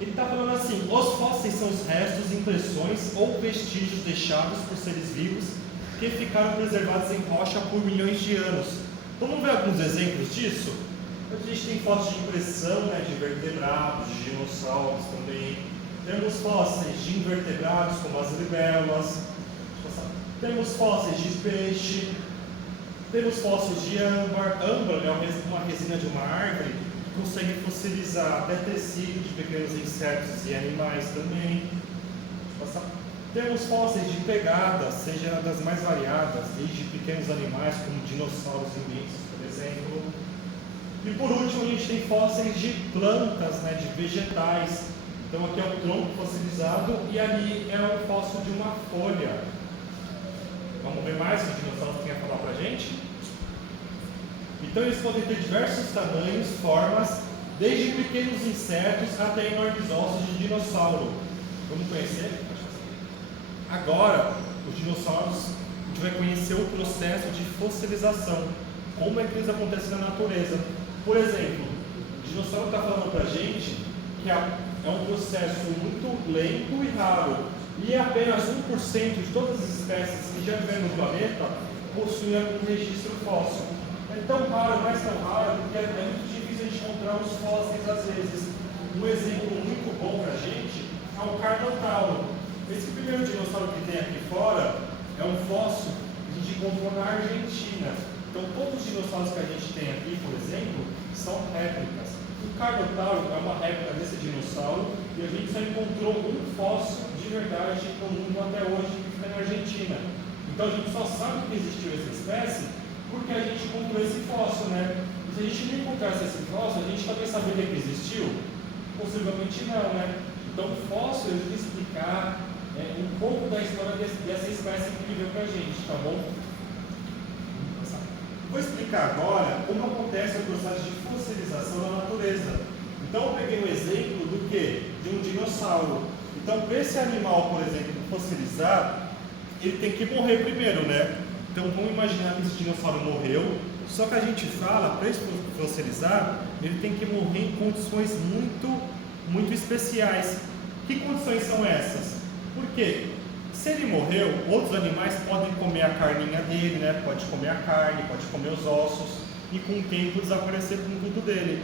Ele está falando assim: os fósseis são os restos, impressões ou vestígios deixados por seres vivos que ficaram preservados em rocha por milhões de anos. Vamos ver alguns exemplos disso? A gente tem fósseis de impressão, né, de vertebrados, de dinossauros também. Temos fósseis de invertebrados, como as libélulas. Temos fósseis de peixe. Temos fósseis de âmbar. Âmbar é uma resina de uma árvore que consegue fossilizar até tecido de pequenos insetos e animais também. Temos fósseis de pegadas, seja das mais variadas, desde pequenos animais como dinossauros imensos, por exemplo. E por último, a gente tem fósseis de plantas, né, de vegetais. Então aqui é o tronco fossilizado e ali é o fóssil de uma folha. Vamos ver mais o que os dinossauros têm a falar para a gente? Então eles podem ter diversos tamanhos, formas, desde pequenos insetos até enormes ossos de dinossauro. Vamos conhecer? Agora, os dinossauros, a gente vai conhecer o processo de fossilização. Como é que eles acontecem na natureza. Por exemplo, o dinossauro está falando para a gente que é um processo muito lento e raro. E apenas 1% de todas as espécies que já vivem no planeta possuem algum registro fóssil. É tão raro, mas tão raro, porque é muito difícil de encontrar os fósseis às vezes. Um exemplo muito bom para a gente é o Carnotauro. Esse primeiro dinossauro que tem aqui fora é um fóssil que a gente encontrou na Argentina. Então todos os dinossauros que a gente tem aqui, por exemplo, são réplicas. O Carnotauro é uma réplica desse dinossauro e a gente só encontrou um fóssil de verdade no mundo até hoje, que fica na Argentina. Então a gente só sabe que existiu essa espécie porque a gente encontrou esse fóssil, né? E se a gente não encontrasse esse fóssil, a gente também saberia que existiu? Possivelmente não, né? Então o fóssil ajuda a explicar um pouco da história dessa espécie incrível para a gente, tá bom? Vou explicar agora como acontece o processo de fossilização na natureza. Então eu peguei um exemplo do que? De um dinossauro. Então para esse animal, por exemplo, fossilizar, ele tem que morrer primeiro, né? Então vamos imaginar que esse dinossauro morreu, só que a gente fala, para ele fossilizar, ele tem que morrer em condições muito especiais. Que condições são essas? Por quê? Se ele morreu, outros animais podem comer a carninha dele, né? Pode comer a carne, pode comer os ossos e com o tempo desaparecer com tudo dele.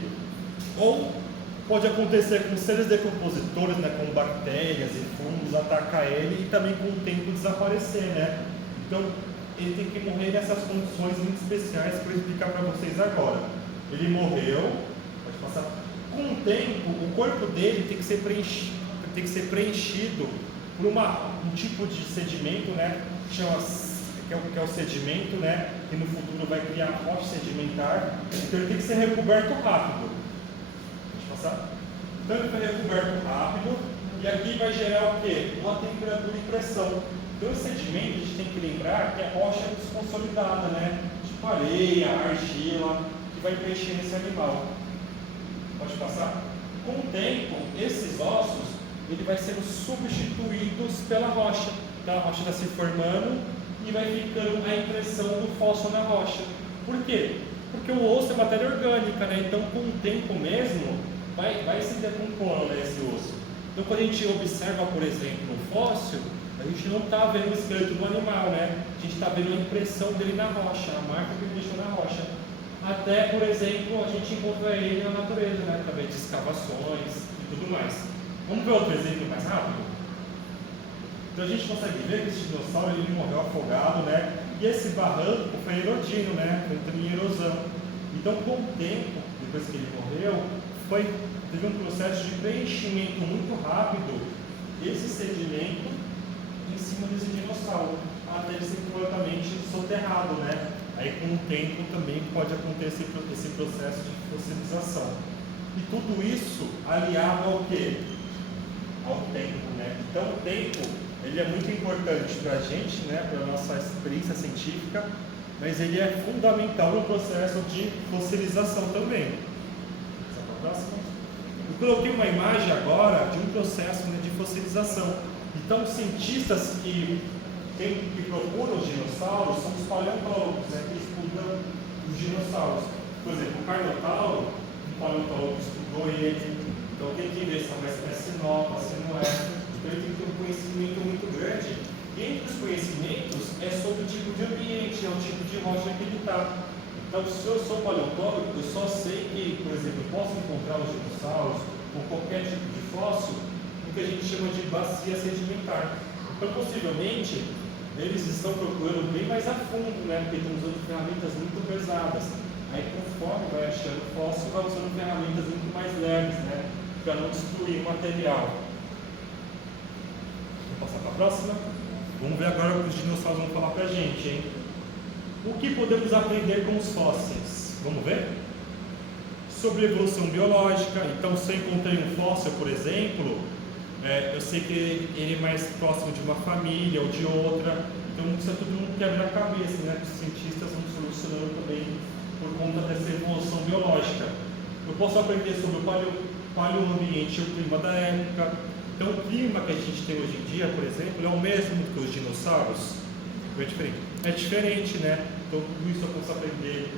Ou pode acontecer com seres decompositores, né? Como bactérias e fungos atacar ele e também com o tempo desaparecer, né? Então ele tem que morrer nessas condições muito especiais que eu vou explicar para vocês agora. Ele morreu, pode passar. Com o tempo, o corpo dele tem que ser preenchido por um tipo de sedimento, né, que é o sedimento, né, que no futuro vai criar rocha sedimentar. Então ele tem que ser recoberto rápido. Deixa eu passar. Então ele foi recoberto rápido e aqui vai gerar o quê? Uma temperatura e pressão. Então esse sedimento a gente tem que lembrar que é rocha desconsolidada, né, tipo areia, argila, que vai preencher esse animal. Pode passar? Com o tempo, esses ossos ele vai sendo substituídos pela rocha. Então a rocha está se formando e vai ficando a impressão do fóssil na rocha. Por quê? Porque o osso é matéria orgânica, né? Então com o tempo mesmo vai se decompondo, né, esse osso. Então quando a gente observa, por exemplo, um fóssil, a gente não está vendo o esqueleto do animal, né? A gente está vendo a impressão dele na rocha, a marca que ele deixou na rocha. Até, por exemplo, a gente encontra ele na natureza, né? Através de escavações e tudo mais. Vamos ver outro exemplo mais rápido? Então a gente consegue ver que esse dinossauro ele morreu afogado, né? E esse barranco foi erodindo, né? Foi entrando em erosão. Então com o tempo, depois que ele morreu, teve um processo de preenchimento muito rápido desse sedimento em cima desse dinossauro, até ele ser completamente soterrado, né? Aí com o tempo também pode acontecer esse processo de fossilização. E tudo isso aliado ao quê? Ao tempo, né? Então o tempo ele é muito importante para a gente, né? Para a nossa experiência científica, mas ele é fundamental no processo de fossilização também. Eu coloquei uma imagem agora de um processo, né, de fossilização. Então os cientistas que procuram os dinossauros são os paleontólogos, né, que estudam os dinossauros. Por exemplo, o Carnotauro, um paleontólogo estudou ele. Então quem que vê essa uma espécie nova, sendo essa. Então ele tem que ter um conhecimento muito grande. E entre os conhecimentos é sobre o tipo de ambiente, é o tipo de rocha que ele está. Então, se eu sou paleontólogo, eu só sei que, por exemplo, eu posso encontrar os dinossauros ou qualquer tipo de fóssil no que a gente chama de bacia sedimentar. Então, possivelmente, eles estão procurando bem mais a fundo, né? Porque estão usando ferramentas muito pesadas. Aí, conforme vai achando fóssil, vai usando ferramentas muito mais leves, né? Para não destruir o material. Vou passar para a próxima. Vamos ver agora o que os dinossauros vão falar para a gente, hein? O que podemos aprender com os fósseis? Vamos ver? Sobre evolução biológica. Então, se eu encontrei um fóssil, por exemplo, eu sei que ele é mais próximo de uma família ou de outra. Então, isso é tudo um quebra-cabeça, né? Os cientistas vão solucionando também por conta dessa evolução biológica. Eu posso aprender sobre o paleoambiente e o clima da época. Então, o clima que a gente tem hoje em dia, por exemplo, é o mesmo que os dinossauros? É diferente. É diferente, né? Então, tudo isso eu posso aprender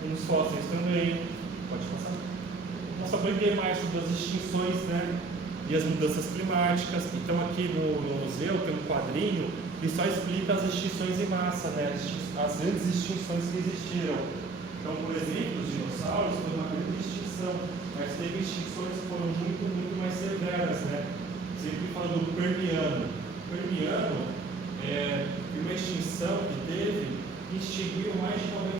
com os fósseis também. Pode passar. Eu posso aprender mais sobre as extinções, né? E as mudanças climáticas. Então, aqui no museu tem um quadrinho que só explica as extinções em massa, né? As grandes extinções que existiram. Então, por exemplo, os dinossauros foi uma grande extinção, mas teve extinções que foram muito, muito mais severas, né? Sempre falando do Permiano. O Permiano é uma extinção que teve, extinguiu mais de 90